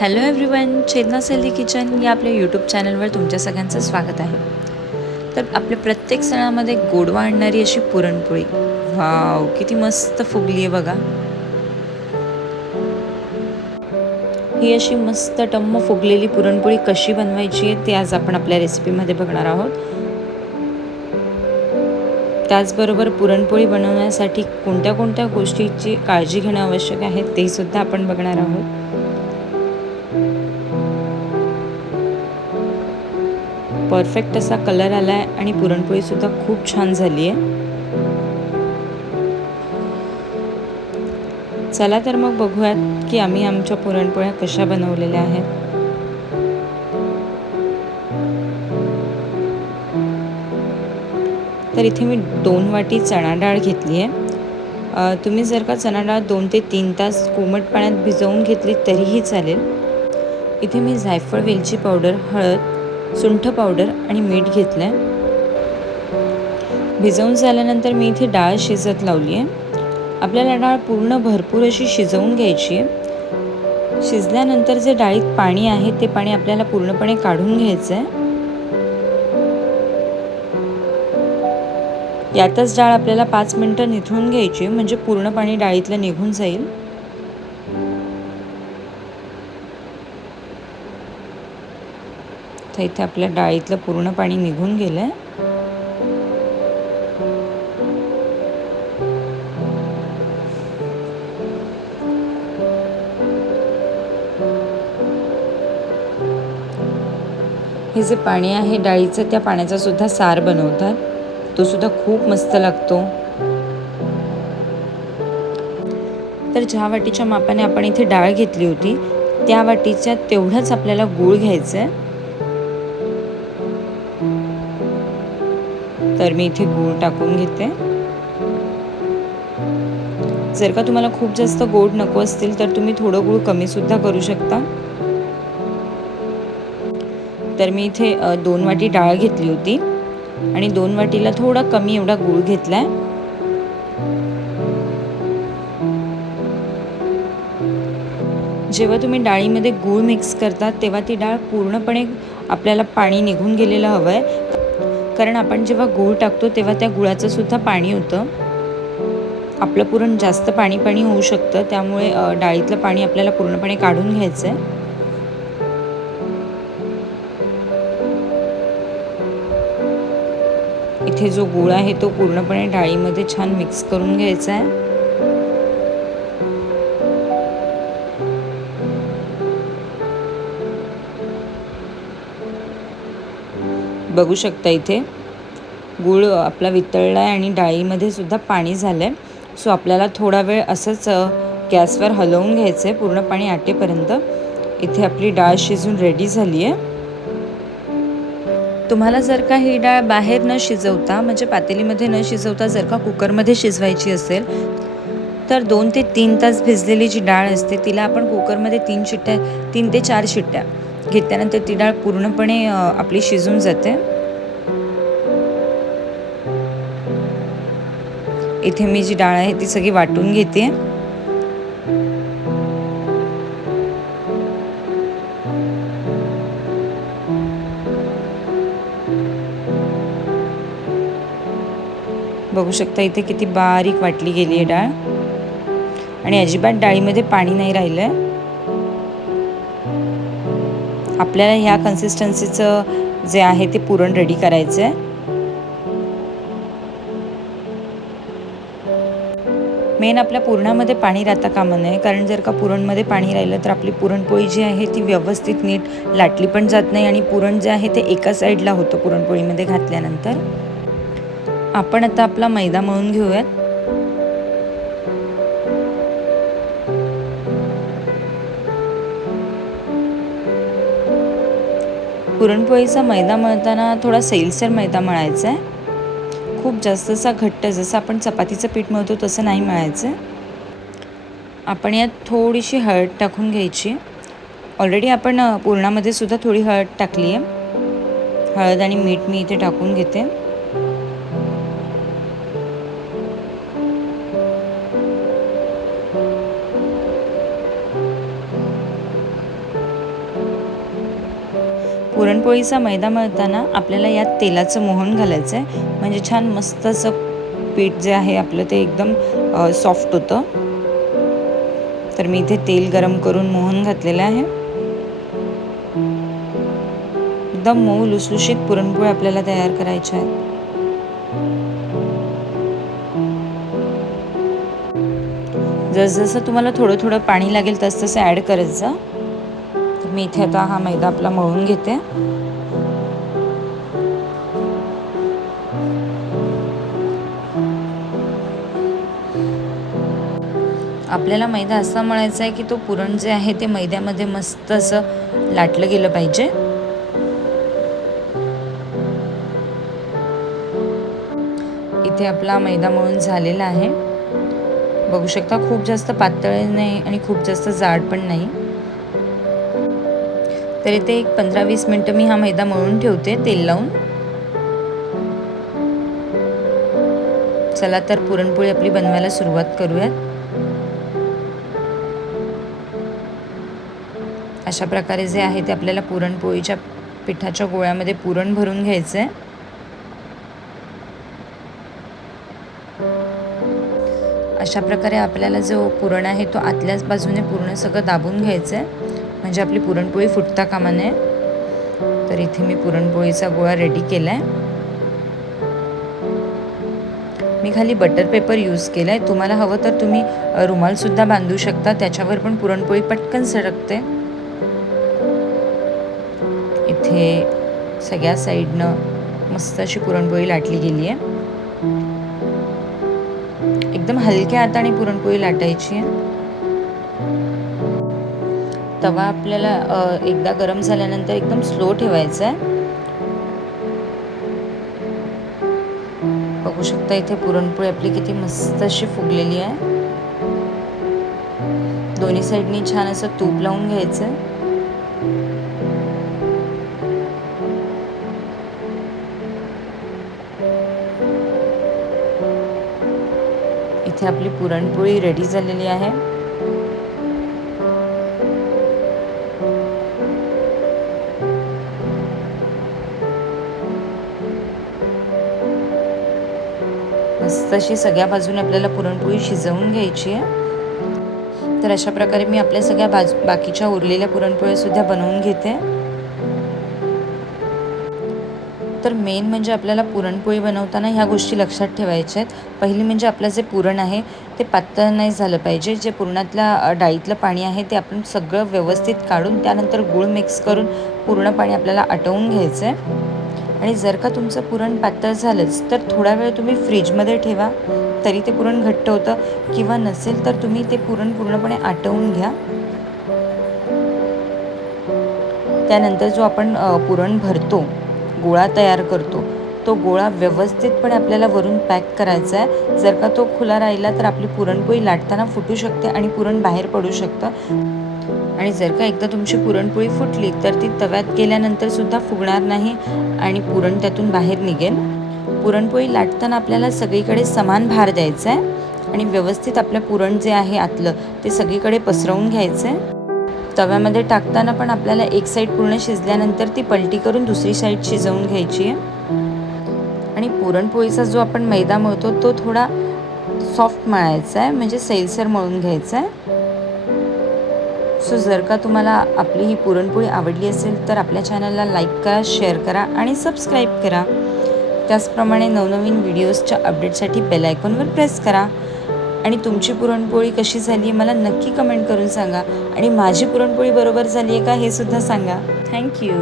Hello everyone Chetana healthy kitchen या आपल्या YouTube चॅनलवर तुमच्या सगळ्यांचं स्वागत आहे. तर आपल्या प्रत्येक सणामध्ये गोडवा आणणारी अशी पुरणपोळी. वाव किती मस्त फुगली आहे बघा. ही अशी मस्त टम्म फुगलेली पुरणपोळी कशी बनवायची आहे ते आज आपण आपल्या रेसिपीमध्ये बघणार आहोत. त्याचबरोबर पुरणपोळी बनवण्यासाठी कोणत्या कोणत्या गोष्टीची काळजी घेणं आवश्यक आहे ते सुद्धा आपण बघणार आहोत. परफेक्ट असा कलर आला आहे आणि पुरणपोळीसुद्धा खूप छान झाली आहे चला तर मग बघूयात की आम्ही आमच्या पुरणपोळ्या कशा बनवलेल्या आहेत. तर इथे मी दोन वाटी चणा डाळ घेतली आहे तुम्ही जर का चणा डाळ दोन ते तीन तास कोमट पाण्यात भिजवून घेतली तरीही चालेल. इथे मी जायफळ वेलची पावडर हळद सुंठ पावडर आणि मीठ घेतलं आहे भिजवून झाल्यानंतर मी इथे डाळ शिजत लावली आहे आपल्याला डाळ पूर्ण भरपूर अशी शिजवून घ्यायची आहे शिजल्यानंतर जे डाळीत पाणी आहे ते पाणी आपल्याला पूर्णपणे काढून घ्यायचं आहे यातच डाळ आपल्याला पाच मिनटं निथळून घ्यायची म्हणजे पूर्ण पाणी डाळीतलं निघून जाईल. तर इथे आपल्या डाळीतलं पूर्ण पाणी निघून गेलं आहे हे जे पाणी आहे डाळीचं त्या पाण्याचा सुद्धा सार बनवतात. तो सुद्धा खूप मस्त लागतो. तर ज्या वाटीच्या मापाने आपण इथे डाळ घेतली होती त्या वाटीच्या तेवढाच आपल्याला गूळ घ्यायचं आहे तर मी इथे गूळ टाकून घेते. जर का तुम्हाला खूप जास्त गोड नको असतील तर तुम्ही थोडं गूळ कमी सुद्धा करू शकता. तर मी इथे दोन वाटी डाळ घेतली होती आणि दोन वाटीला थोडा कमी एवढा गूळ घेतलाय. जेव्हा तुम्ही डाळीमध्ये गूळ मिक्स करता तेव्हा ती डाळ पूर्णपणे आपल्याला पाणी निघून गेलेलं हवं आहे कारण आपण जेव्हा गूळ टाकतो तेव्हा त्या गुळाचं सुद्धा पाणी होतं. आपलं पुरण जास्त पाणी पाणी होऊ शकतं त्यामुळे डाळीतलं पाणी आपल्याला पूर्णपणे काढून घ्यायचं आहे इथे जो गूळ आहे तो पूर्णपणे डाळीमध्ये छान मिक्स करून घ्यायचा आहे बघू शकता इथे. गूळ आपला वितळला आहे आणि डाळीमध्ये सुद्धा पाणी झालं आहे सो आपल्याला थोडा वेळ असंच गॅसवर हलवून घ्यायचं आहे पूर्ण पाणी आटेपर्यंत. इथे आपली डाळ शिजून रेडी झाली आहे तुम्हाला जर का ही डाळ बाहेर न शिजवता म्हणजे पातेलीमध्ये न शिजवता जर का कुकरमध्ये शिजवायची असेल तर दोन ते तीन तास भिजलेली जी डाळ असते तिला आपण कुकरमध्ये तीन शिट्ट्या तीन ते चार शिट्ट्या घेतल्यानंतर ती डाळ पूर्णपणे आपली शिजून जाते. इथे मी जी डाळ आहे ती सगळी वाटून घेते. बघू शकता इथे किती बारीक वाटली गेली आहे डाळ. आणि अजिबात डाळीमध्ये पाणी नाही राहिलं आहे आपल्याला ह्या कन्सिस्टन्सीचं जे आहे ते पुरण रेडी करायचं आहे मेन आपल्या पुरणामध्ये पाणी राहता कामा नये कारण जर का पुरणमध्ये पाणी राहिलं तर आपली पुरणपोळी जी आहे ती व्यवस्थित नीट लाटली पण जात नाही आणि पुरण जे आहे ते एका साईडला होतं पुरणपोळीमध्ये घातल्यानंतर. आपण आता आपला मैदा मळून घेऊयात. पुरणपोळीचा मैदा मळताना थोडा सैलसर मैदा मळायचा आहे. खूप जास्त असा घट्ट जसं आपण चपातीचं पीठ मळतो तसं नाही मळायचं. आहे आपण यात थोडीशी हळद टाकून घ्यायची. ऑलरेडी आपण पुरणामध्ये सुद्धा थोडी हळद टाकली आहे हळद आणि मीठ मी इथे टाकून घेते. पुरणपोळीचा मैदा मळताना आपल्याला यात तेलाचं मोहन घालायचं आहे म्हणजे छान मस्त असं पीठ जे आहे आपलं ते एकदम सॉफ्ट होतं. तर मी इथे तेल गरम करून मोहन घातलेलं आहे. एकदम मऊ लुसलुशीत पुरणपोळी आपल्याला तयार करायच्या आहेत. जसजसं तुम्हाला थोडं थोडं पाणी लागेल तसतसं ॲड करत जा मी इथे आता हा मैदा आपला मळून घेते. आपल्याला मैदा असा मळायचा आहे की तो पुरण जे आहे ते मैद्यामध्ये मस्त असं लाटलं गेलं पाहिजे. इथे आपला मैदा मळून झालेला आहे. बघू शकता खूप जास्त पातळ नाही आणि खूप जास्त जाड पण नाही. तर इथे एक पंधरा वीस मिनटं मी हा मैदा मळून ठेवते तेल लावून. चला तर पुरणपोळी आपली बनवायला सुरुवात करूयात. अशा प्रकारे जे आहे ते आपल्याला पुरणपोळीच्या पिठाच्या गोळ्यामध्ये पुरण भरून घ्यायचं आहे अशा प्रकारे आपल्याला जो पुरण आहे तो आतल्याच बाजूने पूर्ण सगळं दाबून घ्यायचं आहे म्हणजे आपली पुरणपोळी फुटता कामा नये. तर इथे मी पुरणपोळीचा गोळा रेडी केला आहे मी खाली बटर पेपर यूज केला आहे तुम्हाला हवं तर तुम्ही रुमालसुद्धा बांधू शकता. त्याच्यावर पण पुरणपोळी पटकन सरकते. इथे सगळ्या साईडनं मस्त अशी पुरणपोळी लाटली गेली आहे. एकदम हलक्या हाताने पुरणपोळी लाटायची आहे. तवा आपल्याला एकदा गरम झाल्यानंतर एकदम स्लो ठेवायचा आहे बघू शकता इथे पुरणपोळी आपली किती मस्त अशी फुगलेली आहे. दोन्ही साईडनी छान असं तूप लावून घ्यायचं. इथे आपली पुरणपोळी रेडी झालेली आहे. मस्त अशी सगळ्या बाजूने आपल्याला पुरणपोळी शिजवून घ्यायची आहे. तर अशा प्रकारे मी आपल्या सगळ्या बाजू बाकीच्या उरलेल्या पुरणपोळ्यासुद्धा बनवून घेते. तर मेन म्हणजे आपल्याला पुरणपोळी बनवताना ह्या गोष्टी लक्षात ठेवायच्या आहेत. पहिली म्हणजे आपलं जे पुरण आहे ते पातळ नाही झालं पाहिजे. जे पुरणातल्या डाळीतलं पाणी आहे ते आपण सगळं व्यवस्थित काढून त्यानंतर गूळ मिक्स करून पूर्ण पाणी आपल्याला आटवून घ्यायचं आहे आणि जर का तुमचं पुरण पातळ झालंच तर थोडा वेळ तुम्ही फ्रीजमध्ये ठेवा तरी ते पुरण घट्ट होतं. किंवा नसेल तर तुम्ही ते पुरण पूर्णपणे आटवून घ्या. त्यानंतर जो आपण पुरण भरतो गोळा तयार करतो तो गोळा व्यवस्थितपणे आपल्याला वरून पॅक करायचा आहे. जर का तो खुला राहिला तर आपली पुरणपोळी लाटताना फुटू शकते आणि पुरण बाहेर पडू शकतं. आणि जर का एकदा तुमची पुरणपोळी फुटली तर ती तव्यात गेल्यानंतर सुद्धा फुगणार नाही आणि पुरण त्यातून बाहेर निघेल. पुरणपोळी लाटताना आपल्याला सगळीकडे समान भार द्यायचा आहे आणि व्यवस्थित आपलं पुरण जे आहे आतलं ते सगळीकडे पसरवून घ्यायचं आहे तव्यामध्ये टाकताना पण आपल्याला एक साईड पूर्ण शिजल्यानंतर ती पलटी करून दुसरी साईड शिजवून घ्यायची आहे. आणि पुरणपोळीचा जो आपण मैदा मळतो तो थोडा सॉफ्ट मळायचा आहे म्हणजे सैलसर मळून घ्यायचा आहे. सो जर का तुम्हाला आपली ही पुरणपोळी आवडली असेल तर आपल्या चॅनलला लाईक करा शेअर करा आणि सबस्क्राईब करा. त्याचप्रमाणे नवनवीन व्हिडिओजच्या अपडेटसाठी बेल आयकॉनवर प्रेस करा. आणि तुमची पुरणपोळी कशी झाली आहे मला नक्की कमेंट करून सांगा. आणि माझी पुरणपोळी बरोबर झाली आहे का हे सुद्धा सांगा. थँक्यू